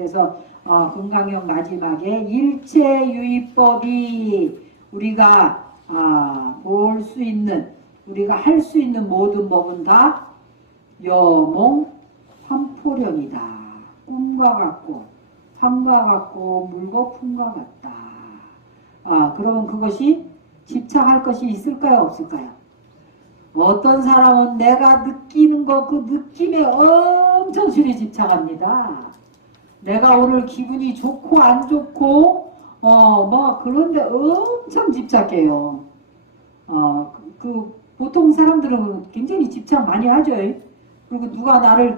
그래서 금강경 마지막에 일체유의법이 우리가 볼 수 있는, 우리가 할 수 있는 모든 법은 다 여몽 환포령이다. 꿈과 같고 환과 같고 물고 품과 같다. 그러면 그것이 집착할 것이 있을까요, 없을까요? 어떤 사람은 내가 느끼는 거 그 느낌에 엄청 줄이 집착합니다. 내가 오늘 기분이 좋고 안 좋고 그런데 엄청 집착해요. 보통 사람들은 굉장히 집착 많이 하죠. 그리고 누가 나를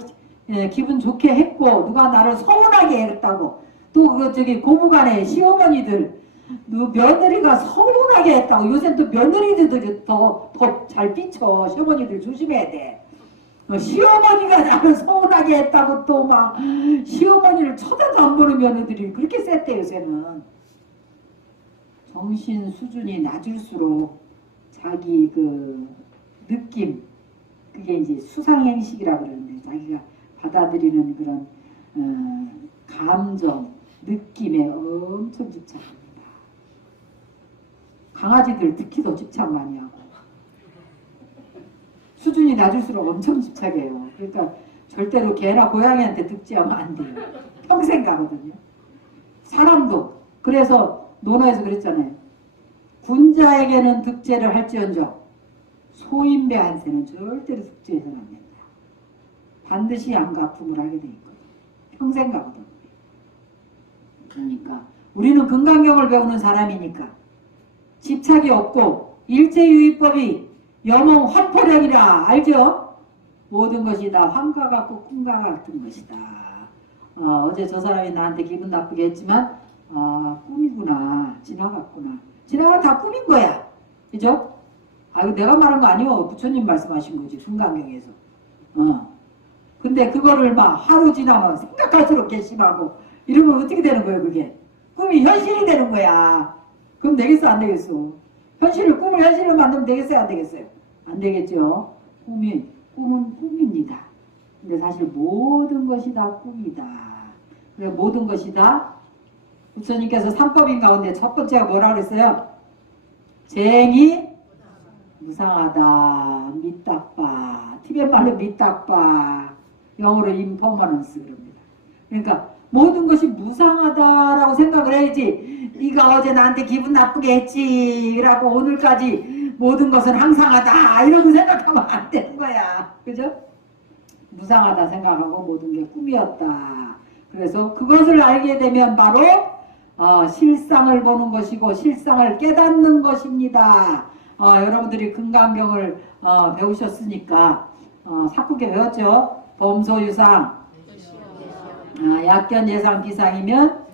기분 좋게 했고 누가 나를 서운하게 했다고, 또 고부간에 시어머니들 며느리가 서운하게 했다고, 요새 또 며느리들이 더 잘 비쳐. 시어머니들 조심해야 돼. 시어머니가 나를 서운하게 했다고 또 막 시어머니를 쳐다도 안 보는 며느리들이 그렇게 셌대. 요새는 정신 수준이 낮을수록 자기 그 느낌, 그게 이제 수상행식이라고 그러는데, 자기가 받아들이는 그런 감정, 느낌에 엄청 집착합니다. 강아지들 특히 더 집착 많이 하고, 수준이 낮을수록 엄청 집착해요. 그러니까 절대로 개나 고양이한테 득지하면 안 돼요. 평생 가거든요. 사람도. 그래서 논어에서 그랬잖아요. 군자에게는 득제를 할지언정 소인배한테는 절대로 득제해서는 안 된다. 반드시 양가품을 하게 돼 있거든. 평생 가거든. 그러니까 우리는 금강경을 배우는 사람이니까 집착이 없고 일체유의법이 여몽 환포령이라 알죠? 모든 것이 다 환과 같고 꿈과 같은 것이다. 어제 저 사람이 나한테 기분 나쁘게 했지만 꿈이구나, 지나갔구나. 지나가 다 꿈인 거야. 그죠? 이거 내가 말한 거 아니요. 부처님 말씀하신 거지. 금강경에서. 근데 그거를 막 하루 지나면 생각할수록 괘씸하고 이러면 어떻게 되는 거예요, 그게? 꿈이 현실이 되는 거야. 그럼 되겠어, 안 되겠어? 꿈을 현실로 만들면 되겠어요, 안 되겠어요? 안 되겠죠. 꿈은 꿈입니다. 근데 사실 모든 것이 다 꿈이다. 그래, 모든 것이 다 부처님께서 삼법인 가운데 첫 번째가 뭐라 그랬어요? 쟁이 무상하다. 미딱바. 티벳말로 미딱바. 영어로 임퍼머넌스 그럽니다. 그러니까 모든 것이 무상하다라고 생각을 해야지, 네가 어제 나한테 기분 나쁘게 했지 라고 오늘까지 모든 것은 항상하다 이러고 생각하면 안 되는 거야. 그죠? 무상하다 생각하고 모든 게 꿈이었다. 그래서 그것을 알게 되면 바로 실상을 보는 것이고 실상을 깨닫는 것입니다. 여러분들이 금강경을 배우셨으니까 사쿠게 배웠죠? 범소유상, 약견 예상 비상이면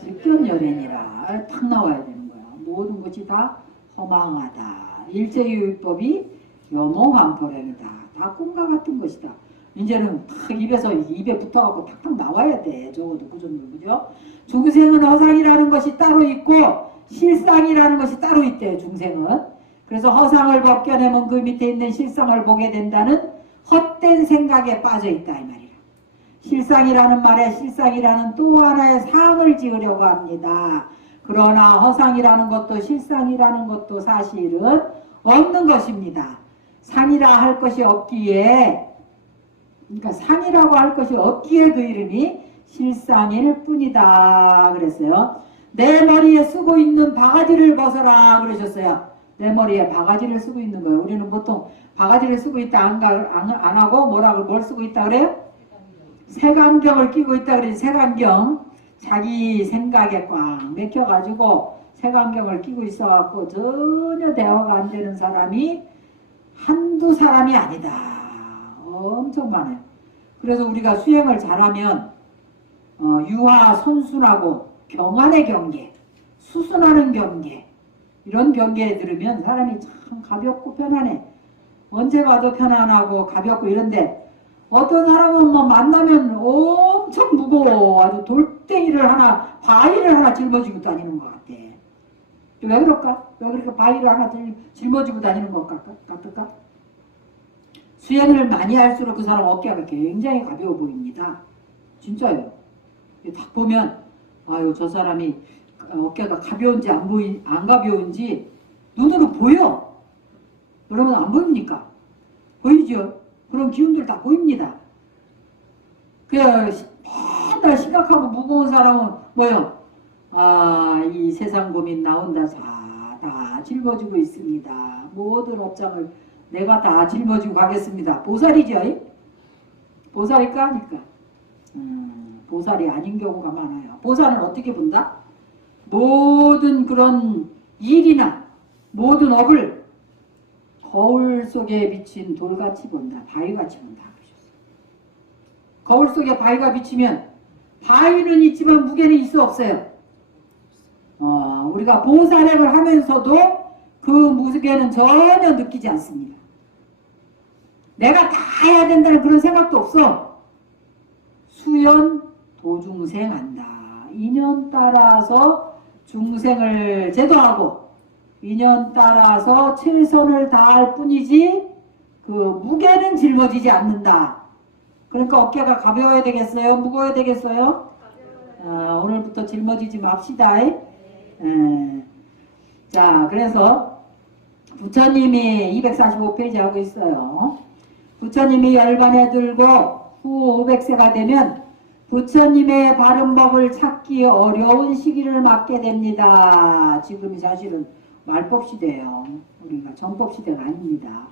득견열애니라 탁 나와야 되는 거야. 모든 것이 다 허망하다. 일체유의법이 여몽환포령이다. 다 꿈과 같은 것이다. 이제는 탁 입에 붙어갖고 탁탁 나와야 돼. 적어도 그 정도. 그죠? 중생은 허상이라는 것이 따로 있고 실상이라는 것이 따로 있대요. 중생은. 그래서 허상을 벗겨내면 그 밑에 있는 실상을 보게 된다는 헛된 생각에 빠져 있다 이 말이야. 실상이라는 말에 실상이라는 또 하나의 상을 지으려고 합니다. 그러나 허상이라는 것도 실상이라는 것도 사실은 없는 것입니다. 상이라 할 것이 없기에, 그러니까 상이라고 할 것이 없기에 그 이름이 실상일 뿐이다 그랬어요. 내 머리에 쓰고 있는 바가지를 벗어라 그러셨어요. 내 머리에 바가지를 쓰고 있는 거예요. 우리는 보통 바가지를 쓰고 있다 안 하고 뭘 쓰고 있다 그래요? 색안경을 끼고 있다 그러지. 색안경. 자기 생각에 꽉 맥혀가지고 색안경을 끼고 있어갖고 전혀 대화가 안 되는 사람이 한두 사람이 아니다. 엄청 많아요. 그래서 우리가 수행을 잘하면 유하 선순하고 경안의 경계, 수순하는 경계, 이런 경계에 들으면 사람이 참 가볍고 편안해. 언제 봐도 편안하고 가볍고 이런데, 어떤 사람은 뭐 만나면 엄청 무거워. 아주 돌덩이를 하나, 바위를 하나 짊어지고 다니는 것 같아. 왜 그럴까? 왜 그렇게 바위를 하나 짊어지고 다니는 것 같을까? 수행을 많이 할수록 그 사람 어깨가 굉장히 가벼워 보입니다. 진짜요. 딱 보면 아유 저 사람이 어깨가 가벼운지 안 가벼운지 눈으로 보여. 여러분 안 보입니까? 보이죠? 그런 기운들 다 보입니다. 맨날 심각하고 무거운 사람은 뭐요? 아, 이 세상 고민 나 혼자 다 짊어지고 있습니다. 모든 업장을 내가 다 짊어지고 가겠습니다. 보살이죠? 보살일까 하니까. 보살이 아닌 경우가 많아요. 보살은 어떻게 본다? 모든 그런 일이나 모든 업을 거울 속에 비친 돌같이 본다. 바위같이 본다. 거울 속에 바위가 비치면 바위는 있지만 무게는 있어 없어요? 우리가 보살행을 하면서도 그 무게는 전혀 느끼지 않습니다. 내가 다 해야 된다는 그런 생각도 없어. 수연 도중생한다. 인연 따라서 중생을 제도하고 인연 따라서 최선을 다할 뿐이지 그 무게는 짊어지지 않는다. 그러니까 어깨가 가벼워야 되겠어요? 무거워야 되겠어요? 오늘부터 짊어지지 맙시다. 자, 그래서 부처님이 245페이지 하고 있어요. 부처님이 열반에 들고 후 500세가 되면 부처님의 바른 법을 찾기 어려운 시기를 맞게 됩니다. 지금이 사실은 말법 시대예요. 우리가 전법 시대가 아닙니다.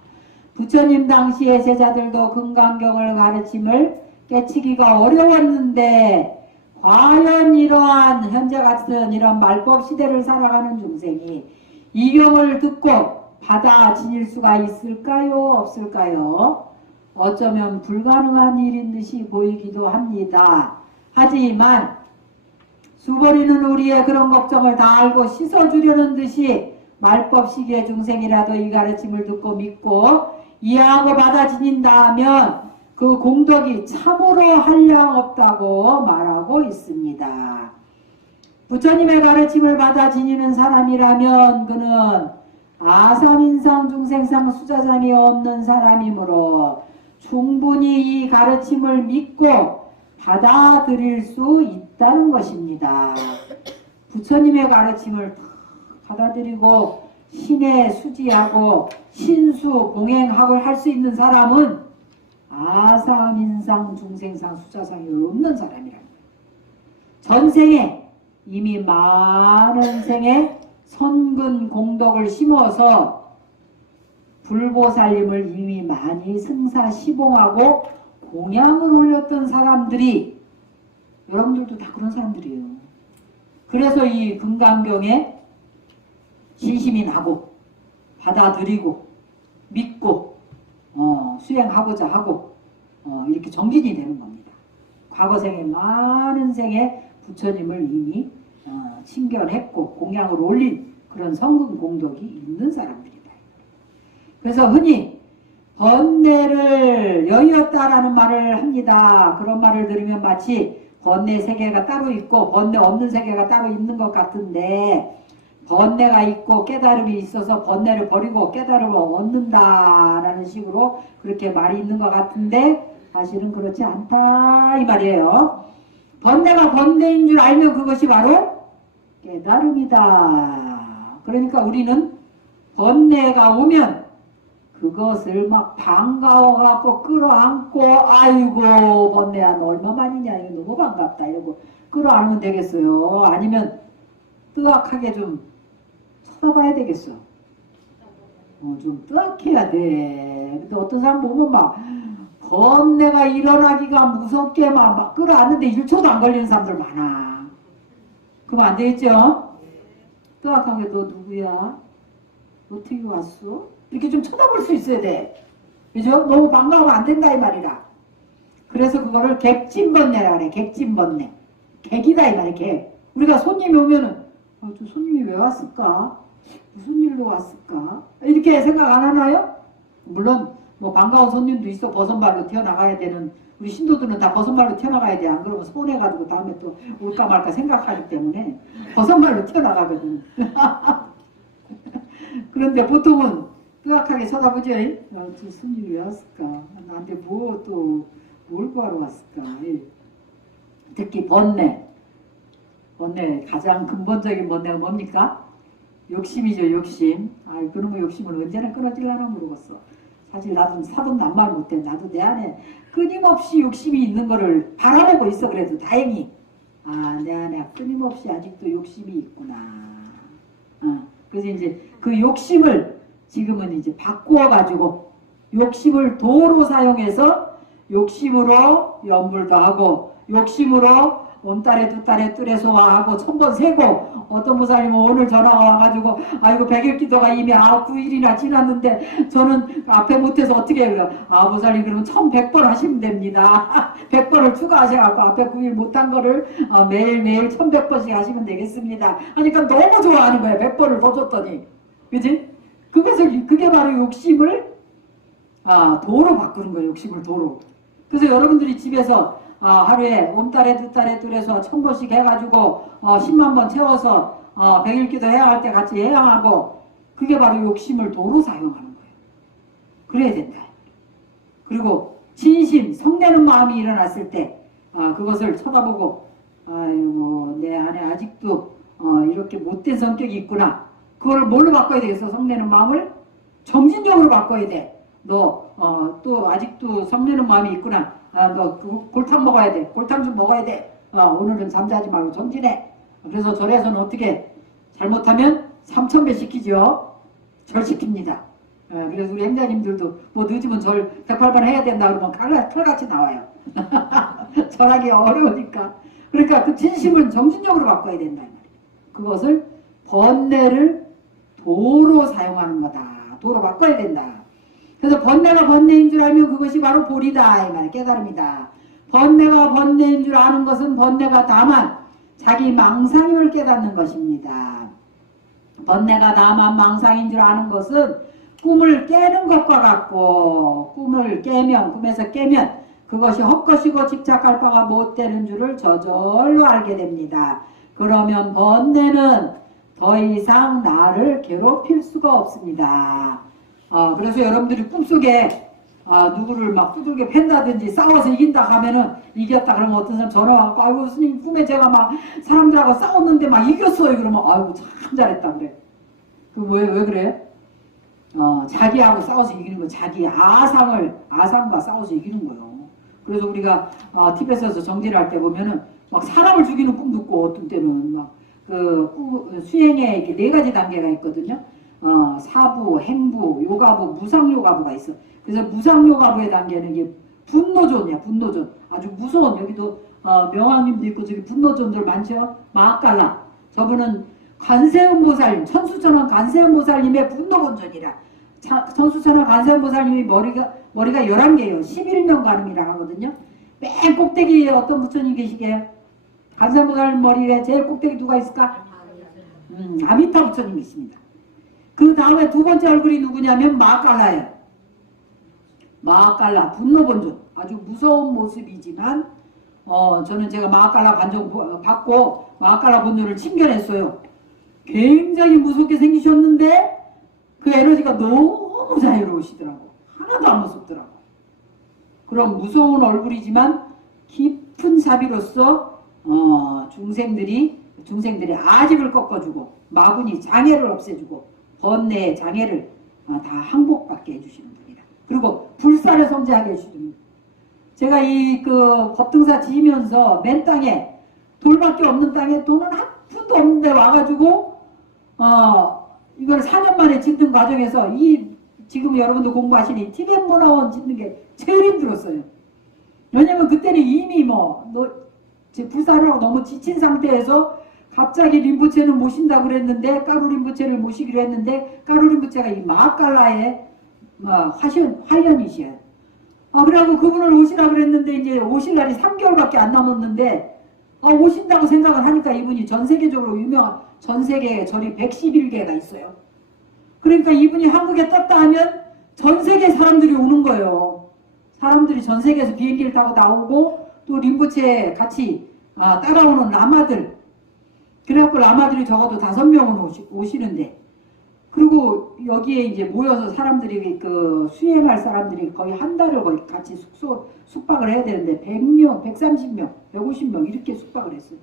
부처님 당시의 제자들도 금강경을 가르침을 깨치기가 어려웠는데 과연 이러한 현재 같은 이런 말법 시대를 살아가는 중생이 이 경을 듣고 받아 지닐 수가 있을까요? 없을까요? 어쩌면 불가능한 일인 듯이 보이기도 합니다. 하지만 수버리는 우리의 그런 걱정을 다 알고 씻어주려는 듯이 말법 시기의 중생이라도 이 가르침을 듣고 믿고 이해하고 받아 지닌다면 그 공덕이 참으로 한량없다고 말하고 있습니다. 부처님의 가르침을 받아 지니는 사람이라면 그는 아삼인상 중생상 수자장이 없는 사람이므로 충분히 이 가르침을 믿고 받아들일 수 있다는 것입니다. 부처님의 가르침을 받아들이고 신에 수지하고 신수 봉행학을 할 수 있는 사람은 아삼인상 중생상 수자상이 없는 사람이랍니다. 전생에 이미 많은 생에 선근 공덕을 심어서 불보살님을 이미 많이 승사시봉하고 공양을 올렸던 사람들이 여러분들도 다 그런 사람들이에요. 그래서 이 금강경에 신심이 나고 받아들이고 믿고 수행하고자 하고 이렇게 정진이 되는 겁니다. 과거생에 많은 생에 부처님을 이미 친견했고 공양을 올린 그런 성근 공덕이 있는 사람들이다. 그래서 흔히 번뇌를 여의었다라는 말을 합니다. 그런 말을 들으면 마치 번뇌 세계가 따로 있고 번뇌 없는 세계가 따로 있는 것 같은데 번뇌가 있고 깨달음이 있어서 번뇌를 버리고 깨달음을 얻는다라는 식으로 그렇게 말이 있는 것 같은데 사실은 그렇지 않다 이 말이에요. 번뇌가 번뇌인 줄 알면 그것이 바로 깨달음이다. 그러니까 우리는 번뇌가 오면 그것을 막 반가워갖고 끌어안고 아이고 번뇌야 너 얼마만이냐 이거 너무 반갑다 이러고 끌어안으면 되겠어요? 아니면 뜨악하게 좀 쳐다봐야 되겠어? 좀 뜨악해야 돼. 근데 어떤 사람 보면 막 번뇌가 일어나기가 무섭게 막 끌어안는데 1초도 안 걸리는 사람들 많아. 그럼 안 되겠죠? 뜨악하게 너 누구야? 어떻게 왔어? 이렇게 좀 쳐다볼 수 있어야 돼. 그죠? 너무 반가우면 안 된다 이 말이라. 그래서 그거를 객진번뇌라 그래. 객진번뇌. 객이다 이 말이야. 객. 우리가 손님이 오면은 저 손님이 왜 왔을까? 무슨 일로 왔을까? 이렇게 생각 안 하나요? 물론 뭐 반가운 손님도 있어. 버선발로 튀어나가야 되는 우리 신도들은 다 버선발로 튀어나가야 돼. 안 그러면 서운해가지고 다음에 또 올까 말까 생각하기 때문에 버선발로 튀어나가거든. 그런데 보통은 뜨악하게 쳐다보죠. 저 손님이 왜 왔을까? 나한테 뭘 구하러 왔을까? 특히 번뇌. 번뇌 가장 근본적인 번뇌가 뭡니까? 욕심이죠, 욕심. 아, 그런 거 욕심을 언제나 끊어질라나 모르겠어. 사실 나도 사돈 남말 못해. 나도 내 안에 끊임없이 욕심이 있는 거를 바라보고 있어. 그래도 다행히. 아, 내 안에 끊임없이 아직도 욕심이 있구나. 그래서 이제 그 욕심을 지금은 이제 바꾸어가지고 욕심을 도로 사용해서 욕심으로 연불도 하고 욕심으로 온달에 두달에 뜰에 소화하고 천번 세고 어떤 보살님은 오늘 전화가 와가지고 아이고 백일기도가 이미 9일이나 지났는데 저는 앞에 못해서 어떻게 해요? 보살님 그러면 1100번 하시면 됩니다. 100번을 추가하셔갖고 앞에 9일 못한 거를 매일매일 1100번씩 하시면 되겠습니다. 하니까 너무 좋아하는 거예요. 100번을 더 줬더니. 그지? 그게 바로 욕심을 도로 바꾸는 거예요. 욕심을 도로. 그래서 여러분들이 집에서 하루에 옴달에 두달에 뜰에서 1000번씩 해가지고 10만 번 채워서 백일기도 해야 할 때 같이 해야 하고 그게 바로 욕심을 도로 사용하는 거예요. 그래야 된다. 그리고 진심 성내는 마음이 일어났을 때 그것을 쳐다보고 아이고 내 안에 아직도 이렇게 못된 성격이 있구나. 그걸 뭘로 바꿔야 되겠어? 성내는 마음을 정신적으로 바꿔야 돼. 너 또 아직도 성내는 마음이 있구나. 너 골탕 먹어야 돼. 골탕 좀 먹어야 돼. 오늘은 잠자지 말고 정진해. 그래서 절에서는 어떻게 잘못하면 3000배 시키죠. 절 시킵니다. 그래서 우리 행자님들도 뭐 늦으면 절 108번 해야 된다 그러면 칼같이 나와요. 절하기 어려우니까. 그러니까 그 진심은 정신적으로 바꿔야 된다. 그것을 번뇌를 도로 사용하는 거다. 도로 바꿔야 된다. 그래서 번뇌가 번뇌인 줄 알면 그것이 바로 보리다 이 말 깨달음이다. 번뇌가 번뇌인 줄 아는 것은 번뇌가 다만 자기 망상임을 깨닫는 것입니다. 번뇌가 다만 망상인 줄 아는 것은 꿈을 깨는 것과 같고 꿈을 깨면 꿈에서 깨면 그것이 헛것이고 집착할 바가 못 되는 줄을 저절로 알게 됩니다. 그러면 번뇌는 더 이상 나를 괴롭힐 수가 없습니다. 그래서 여러분들이 꿈속에 누구를 막 두들겨 팬다든지 싸워서 이긴다 하면은 이겼다 그러면 어떤 사람 전화 와서 아이고 스님 꿈에 제가 막 사람들하고 싸웠는데 막 이겼어요. 그러면 아이고 참 잘했다 그래. 그 왜 그래? 자기하고 싸워서 이기는 거 자기 아상과 싸워서 이기는 거예요. 그래서 우리가 티벳에서 정진을 할 때 보면은 막 사람을 죽이는 꿈도 꾸고 어떤 때는 막 그 수행에 이렇게 4가지 단계가 있거든요. 사부, 행부, 요가부, 무상요가부가 있어. 그래서 무상요가부의 단계는 이게 분노존이야. 분노존. 아주 무서운 여기도 명왕님도 있고 저기 분노존들 많죠. 마하칼라. 저분은 관세음보살님, 천수천왕 관세음보살님의 분노본존이라. 천수천왕 관세음보살님이 머리가 11개예요. 11명가름이라 하거든요. 맨 꼭대기에 어떤 부처님 계시게요? 관세음보살님 머리에 제일 꼭대기 누가 있을까? 아미타 부처님이 있습니다. 그 다음에 두 번째 얼굴이 누구냐면 마하칼라예요. 마하칼라 분노본존. 아주 무서운 모습이지만 저는 제가 마하칼라 관종 받고 마하칼라 본존을 침견했어요. 굉장히 무섭게 생기셨는데 그 에너지가 너무 자유로우시더라고. 하나도 안 무섭더라고. 그럼 무서운 얼굴이지만 깊은 사비로서 중생들이 아집을 꺾어주고 마군이 장애를 없애주고 번뇌의 장애를 다 항복받게 해주시는 분이다. 그리고 불사를 성제하게 해주시는. 제가 이 법등사 지으면서 맨 땅에 돌밖에 없는 땅에 돈은 한 푼도 없는데 와가지고 이걸 4년 만에 짓는 과정에서 지금 여러분도 공부하시니 티벳 문화원 짓는 게 제일 힘들었어요. 왜냐면 그때는 이미 불사를 하고 너무 지친 상태에서 갑자기 림부체는 모신다고 그랬는데 까루 림부체를 모시기로 했는데 까루 림부체가 이 마하칼라의 화현이시에요. 그래갖고 그분을 오시라고 그랬는데 이제 오실 날이 3개월밖에 안 남았는데 오신다고 생각을 하니까 이분이 전 세계적으로 유명한 전 세계에 절이 111개가 있어요. 그러니까 이분이 한국에 떴다 하면 전 세계 사람들이 오는 거예요. 사람들이 전 세계에서 비행기를 타고 나오고 또 림부체에 같이 따라오는 라마들. 그래갖고 라마들이 적어도 5명은 오시는데 그리고 여기에 이제 모여서 사람들이 그 수행할 사람들이 거의 한 달을 거의 같이 숙박을 해야 되는데 100명, 130명, 150명 이렇게 숙박을 했어요.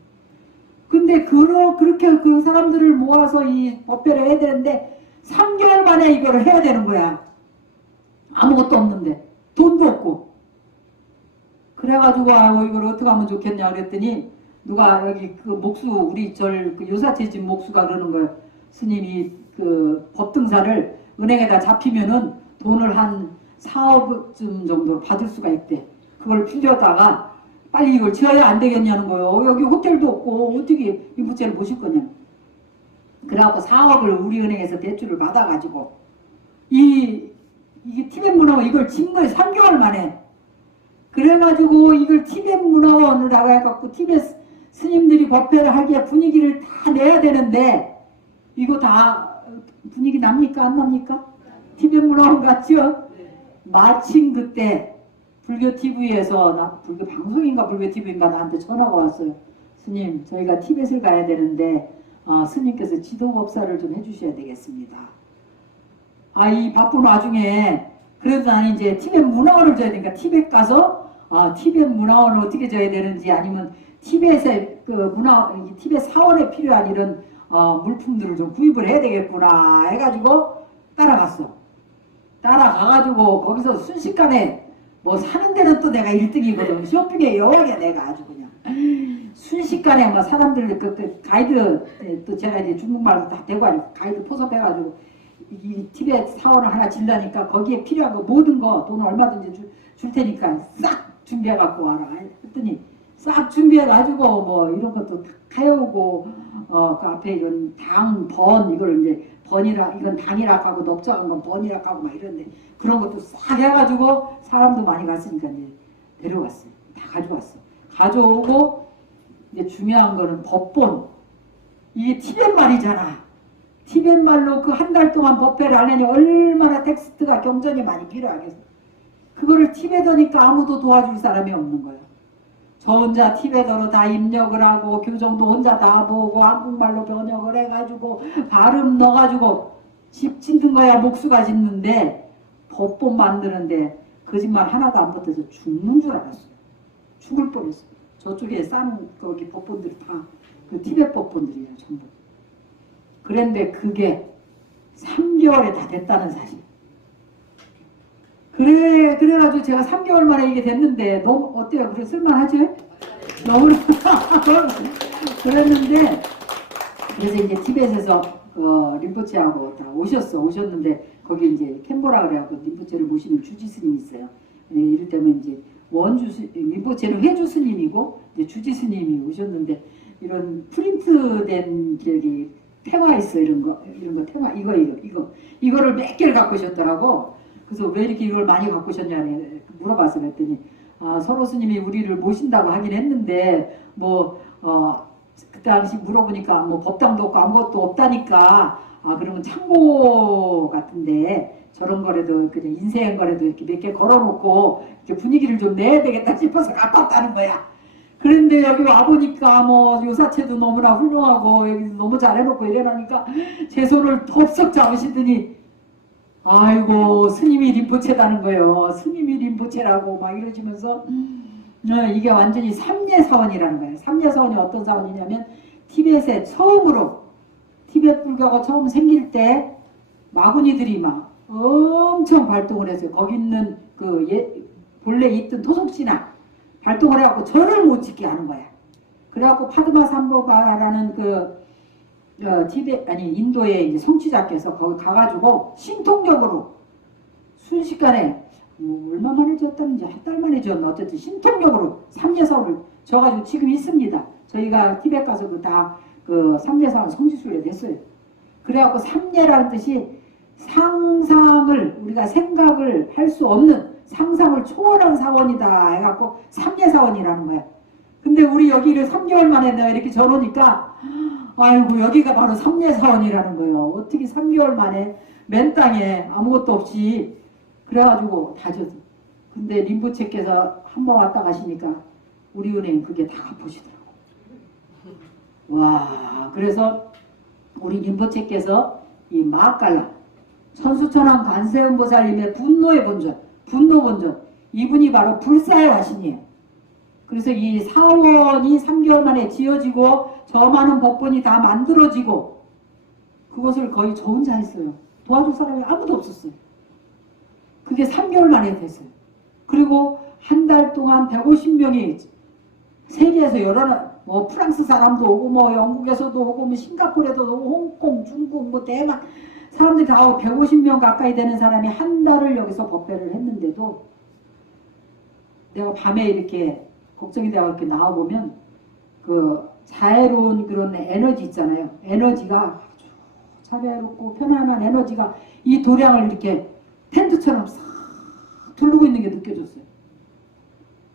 근데 그렇게 그 사람들을 모아서 이 법회를 해야 되는데 3개월 만에 이거를 해야 되는 거야. 아무것도 없는데 돈도 없고. 그래가지고 이걸 어떻게 하면 좋겠냐 그랬더니 누가 여기 그 목수 우리 그 요사채집 목수가 그러는 거예요. 스님이 그 법등사를 은행에다 잡히면은 돈을 한 4억쯤 정도 받을 수가 있대. 그걸 빌려다가 빨리 이걸 지어야 안 되겠냐는 거예요. 여기 호텔도 없고 어떻게 이 부채를 모실 거냐. 그래갖고 4억을 우리 은행에서 대출을 받아가지고 이게 티벳 문화원 이걸 짓는 거예요. 3개월 만에. 그래가지고 이걸 티벳 문화원이라고 해갖고 티벳 스님들이 법회를 하기에 분위기를 다 내야 되는데 이거 다 분위기 납니까 안 납니까? 티벳 문화원 같죠? 마침 그때 불교 TV에서 불교 방송인가 불교 TV인가 나한테 전화가 왔어요. 스님 저희가 티벳을 가야 되는데 스님께서 지도법사를 좀 해주셔야 되겠습니다. 이 바쁜 와중에 그래도 나는 이제 티벳 문화원을 줘야 되니까 티벳 가서 티벳 문화원을 어떻게 줘야 되는지 아니면 티벳의 티벳 사원에 필요한 이런 물품들을 좀 구입을 해야 되겠구나 해가지고 따라갔어. 따라가가지고 거기서 순식간에 뭐 사는 데는 또 내가 1등이거든. 쇼핑의 여왕이야 내가 아주 그냥. 순식간에 막 사람들 그 가이드 또 제가 이제 중국말도 다 되고 하니까 가이드 포섭해가지고 이 티벳 사원을 하나 질라니까 거기에 필요한 거 모든 거 돈을 얼마든지 줄 테니까 싹 준비해갖고 와라 했더니 싹 준비해가지고 뭐 이런 것도 다 가여오고 그 앞에 이런 당, 번 이걸 이제 번이라 이건 당이라 하고 넓적한 건 번이라 하고 막 이런데 그런 것도 싹 해가지고 사람도 많이 갔으니까 이제 데려왔어요. 다 가져왔어. 가져오고 이제 중요한 거는 법본 이게 티벳 말이잖아. 티벳 말로 그 한 달 동안 법회를 안 하니 얼마나 텍스트가 경전이 많이 필요하겠어. 그거를 티벳어니까 아무도 도와줄 사람이 없는 거예요. 저 혼자 티벳어로 다 입력을 하고 교정도 혼자 다 보고 한국말로 번역을 해가지고 발음 넣어가지고 집 짓는 거야 목수가 짓는데 법본 만드는데 거짓말 하나도 안 붙어서 죽는 줄 알았어요. 죽을 뻔했어요. 저쪽에 싼 거기 법본들이 다 그 티벳 법본들이에요 전부. 그런데 그게 3개월에 다 됐다는 사실. 그래가지고 제가 3개월 만에 이게 됐는데 너무 어때요? 그래 쓸만하죠? 너무 그랬는데 그래서 이제 티벳에서 림포체하고 다 오셨는데 거기 이제 캔버라 그래갖고 림포체를 모시는 주지 스님이 있어요. 이를테면 이제 림포체는 회주 스님이고 이제 주지 스님이 오셨는데 이런 프린트된 저기 테마 있어 이런 거 테마 이거를 몇 개를 갖고 오셨더라고. 그래서 왜 이렇게 이걸 많이 갖고 오셨냐 물어봤어. 그랬더니 서로 스님이 우리를 모신다고 하긴 했는데 그 당시 물어보니까 뭐 법당도 없고 아무것도 없다니까 그러면 창고 같은데 저런 거라도 그냥 인생 거라도 이렇게 몇 개 걸어놓고 이렇게 분위기를 좀 내야 되겠다 싶어서 갖고 왔다는 거야. 그런데 여기 와보니까 뭐 요사체도 너무나 훌륭하고 여기 너무 잘해놓고 이래놓으니까 제 손을 덥석 잡으시더니 아이고 스님이 림포체다는 거예요. 스님이 림포체라고 막 이러시면서 이게 완전히 삼예사원이라는 거예요. 삼예사원이 어떤 사원이냐면 티벳에 처음으로 티벳 불교가 처음 생길 때 마구니들이 막 엄청 발동을 했어요. 거기 있는 본래 있던 토속신앙 발동을 해갖고 절을 못 짓게 하는 거야. 그래갖고 파드마 삼보바라는 인도의 이제 성취자께서 거기 가가지고 신통력으로 순식간에 얼마 만에 지었다는지 한 달 만에 지었나 어쨌든 신통력으로 삼예사원을 져가지고 지금 있습니다. 저희가 티벳 가서도 다 삼예사원 성지순례 됐어요. 그래갖고 삼예라는 뜻이 상상을 우리가 생각을 할 수 없는 상상을 초월한 사원이다 해갖고 삼예사원이라는 거야. 근데 우리 여기를 3개월 만에 내가 이렇게 전오니까 아이고 여기가 바로 삼예사원이라는 거예요. 어떻게 3개월 만에 맨 땅에 아무것도 없이 그래가지고 다 졌어. 근데 림포체께서 한번 왔다 가시니까 우리 은행 그게 다 갚으시더라고. 와 그래서 우리 림포체께서 이 마깔라 천수천왕 관세음보살님의 분노의 본전, 분노 본전, 이분이 바로 불사의 화신이에요. 그래서 이 사원이 3개월 만에 지어지고 저 많은 법본이 다 만들어지고 그것을 거의 저 혼자 했어요. 도와줄 사람이 아무도 없었어요. 그게 3개월 만에 됐어요. 그리고 한 달 동안 150명이 세계에서 여러 뭐 프랑스 사람도 오고 뭐 영국에서도 오고 뭐 싱가포르에도 오고 홍콩, 중국, 뭐 대만 사람들이 다 오고 150명 가까이 되는 사람이 한 달을 여기서 법회를 했는데도 내가 밤에 이렇게 걱정이 되어 이렇게 나와보면 그 자애로운 그런 에너지 있잖아요. 에너지가 아주 자애롭고 편안한 에너지가 이 도량을 이렇게 텐트처럼 싹 두르고 있는 게 느껴졌어요.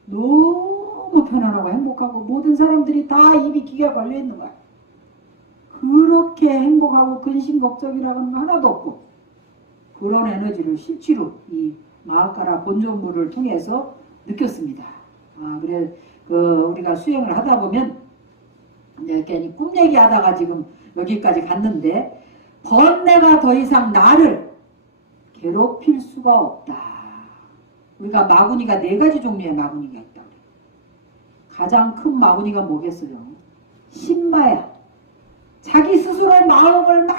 너무 편안하고 행복하고 모든 사람들이 다 입이 기가 걸려 있는 거야. 그렇게 행복하고 근심 걱정이라고는 하나도 없고 그런 에너지를 실제로 이 마하카라 본존물을 통해서 느꼈습니다. 그래 우리가 수행을 하다 보면 이렇게 꿈 얘기하다가 지금 여기까지 갔는데 번뇌가 더 이상 나를 괴롭힐 수가 없다. 우리가 마구니가 4가지 종류의 마구니가 있다. 가장 큰 마구니가 뭐겠어요? 신마야. 자기 스스로의 마음을 막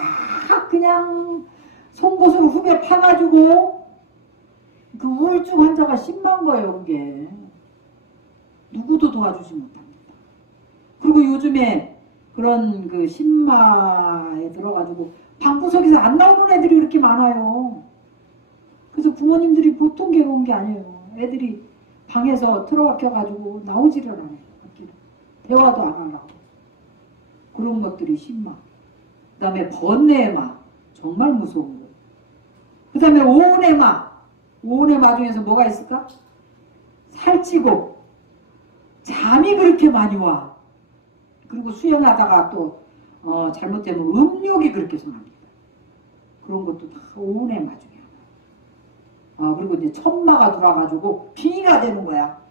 그냥 송곳으로 후벼 파가지고 그 우울증 환자가 심한 거예요. 그게 누구도 도와주지 못합니다. 그리고 요즘에 그런 그 신마에 들어가지고 방구석에서 안 나오는 애들이 이렇게 많아요. 그래서 부모님들이 보통 괴로운 게 아니에요. 애들이 방에서 틀어박혀가지고 나오지를 않아요. 대화도 안 하려고. 그런 것들이 신마. 그 다음에 번뇌의 마. 정말 무서운 거예요. 그 다음에 오온의 마. 오온의 마 중에서 뭐가 있을까? 살찌고 잠이 그렇게 많이 와. 그리고 수영하다가 또 잘못되면 음욕이 그렇게 심합니다. 그런 것도 다 오온의 마 중에 하나. 그리고 이제 천마가 돌아가지고 빙의가 되는 거야.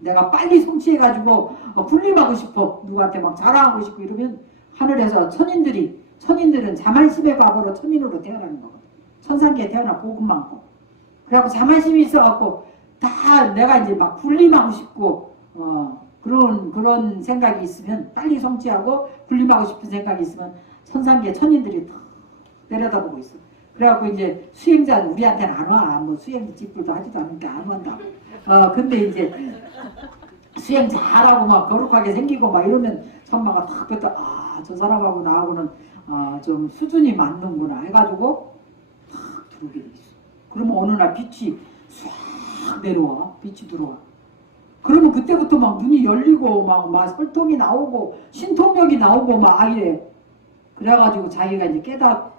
내가 빨리 성취해가지고 군림하고 싶어. 누구한테 막 자랑하고 싶고 이러면 하늘에서 천인들은 자만심의 과거로 천인으로 태어나는 거거든. 천상계에 태어나 복음 많고. 그래갖고 자만심이 있어갖고 다 내가 이제 막 군림하고 싶고 그런 생각이 있으면 빨리 성취하고 군림하고 싶은 생각이 있으면 천상계 천인들이 다 내려다보고 있어. 그래갖고 이제 수행자는 우리한테는 안 와. 뭐 수행 집불도 하지도 않으니까 안 온다고. 근데 이제 수행 잘하고 막 거룩하게 생기고 막 이러면 천마가 탁 그때 저 사람하고 나하고는 좀 수준이 맞는구나 해가지고 탁 들어오게 돼 있어. 그러면 어느 날 빛이 싹 내려와. 빛이 들어와. 그러면 그때부터 막 문이 열리고 막 설통이 나오고 신통력이 나오고 막 이래. 그래가지고 자기가 이제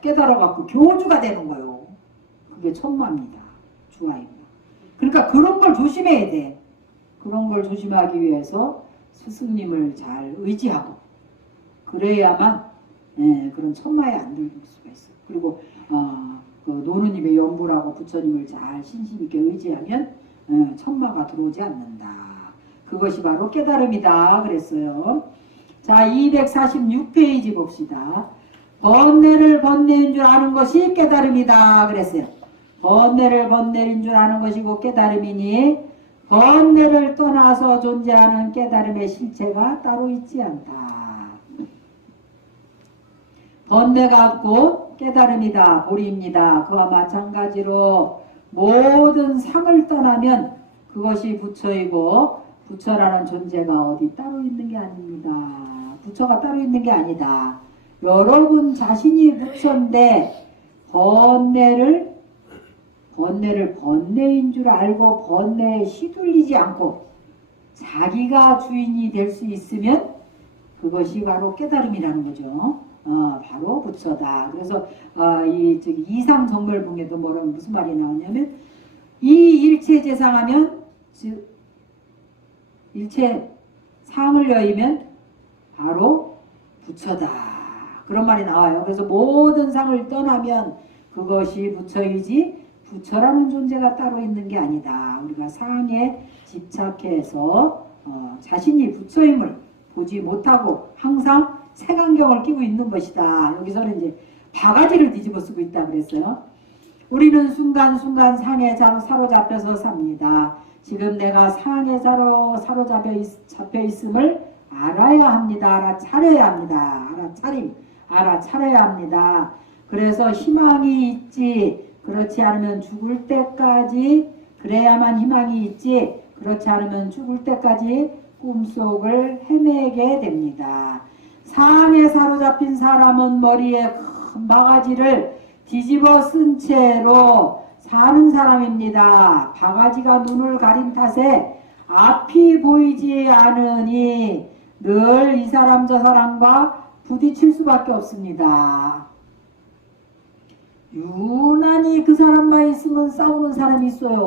깨달아갖고 교주가 되는 거예요. 그게 천마입니다. 주화입니다. 그러니까 그런 걸 조심해야 돼. 그런 걸 조심하기 위해서 스승님을 잘 의지하고 그래야만 그런 천마에 안 들릴 수가 있어. 그리고 그 노루님의 연부라고 부처님을 잘 신심있게 의지하면 천마가 들어오지 않는다. 그것이 바로 깨달음이다 그랬어요. 자, 246페이지 봅시다. 번뇌를 번뇌인 줄 아는 것이 깨달음이다 그랬어요. 번뇌를 번뇌인 줄 아는 것이고 깨달음이니 번뇌를 떠나서 존재하는 깨달음의 실체가 따로 있지 않다. 번뇌가 곧 깨달음이다. 보리입니다. 그와 마찬가지로 모든 상을 떠나면 그것이 부처이고 부처라는 존재가 어디 따로 있는 게 아닙니다. 부처가 따로 있는 게 아니다. 여러분 자신이 부처인데 번뇌를 번뇌인 줄 알고 번뇌에 시들리지 않고 자기가 주인이 될 수 있으면 그것이 바로 깨달음이라는 거죠. 바로 부처다. 그래서 이상정멸봉에도 무슨 말이 나오냐면 이 일체 재상하면 즉 일체 상을 여의면 바로 부처다. 그런 말이 나와요. 그래서 모든 상을 떠나면 그것이 부처이지 부처라는 존재가 따로 있는 게 아니다. 우리가 상에 집착해서 자신이 부처임을 보지 못하고 항상 색안경을 끼고 있는 것이다. 여기서는 이제 바가지를 뒤집어 쓰고 있다 그랬어요. 우리는 순간순간 상의 자로 사로잡혀서 삽니다. 지금 내가 상의 자로 잡혀 있음을 알아야 합니다. 알아차려야 합니다. 알아차려야 합니다. 그래서 희망이 있지, 그렇지 않으면 죽을 때까지, 그래야만 희망이 있지, 그렇지 않으면 죽을 때까지 꿈속을 헤매게 됩니다. 상에 사로잡힌 사람은 머리에 큰 바가지를 뒤집어 쓴 채로 사는 사람입니다. 바가지가 눈을 가린 탓에 앞이 보이지 않으니 늘 이 사람 저 사람과 부딪힐 수밖에 없습니다. 유난히 그 사람만 있으면 싸우는 사람이 있어요.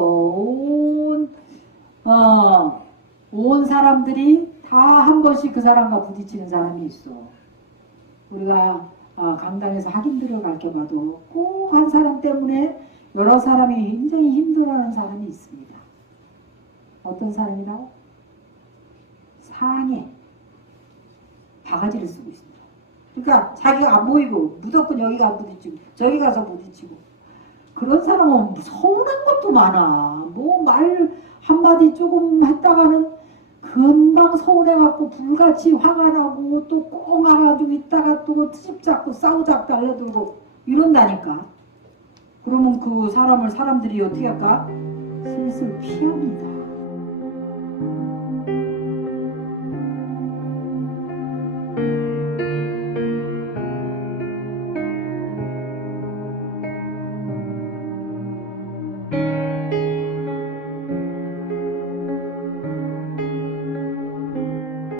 온 사람들이 다 한 번씩 그 사람과 부딪히는 사람이 있어. 우리가 강당에서 학인 들어갈게 봐도 꼭 한 사람 때문에 여러 사람이 굉장히 힘들어하는 사람이 있습니다. 어떤 사람이라고? 상에 바가지를 쓰고 있습니다. 그러니까 자기가 안 보이고 무조건 여기가 부딪히고 저기 가서 부딪히고, 그런 사람은 서운한 것도 많아. 뭐 말 한마디 조금 했다가는 금방 서운해갖고 불같이 화가 나고 또 꽁 와가지고 있다가 또 트집 잡고 싸우자고 달려들고 이런다니까. 그러면 그 사람을 사람들이 어떻게 할까? 슬슬 피합니다.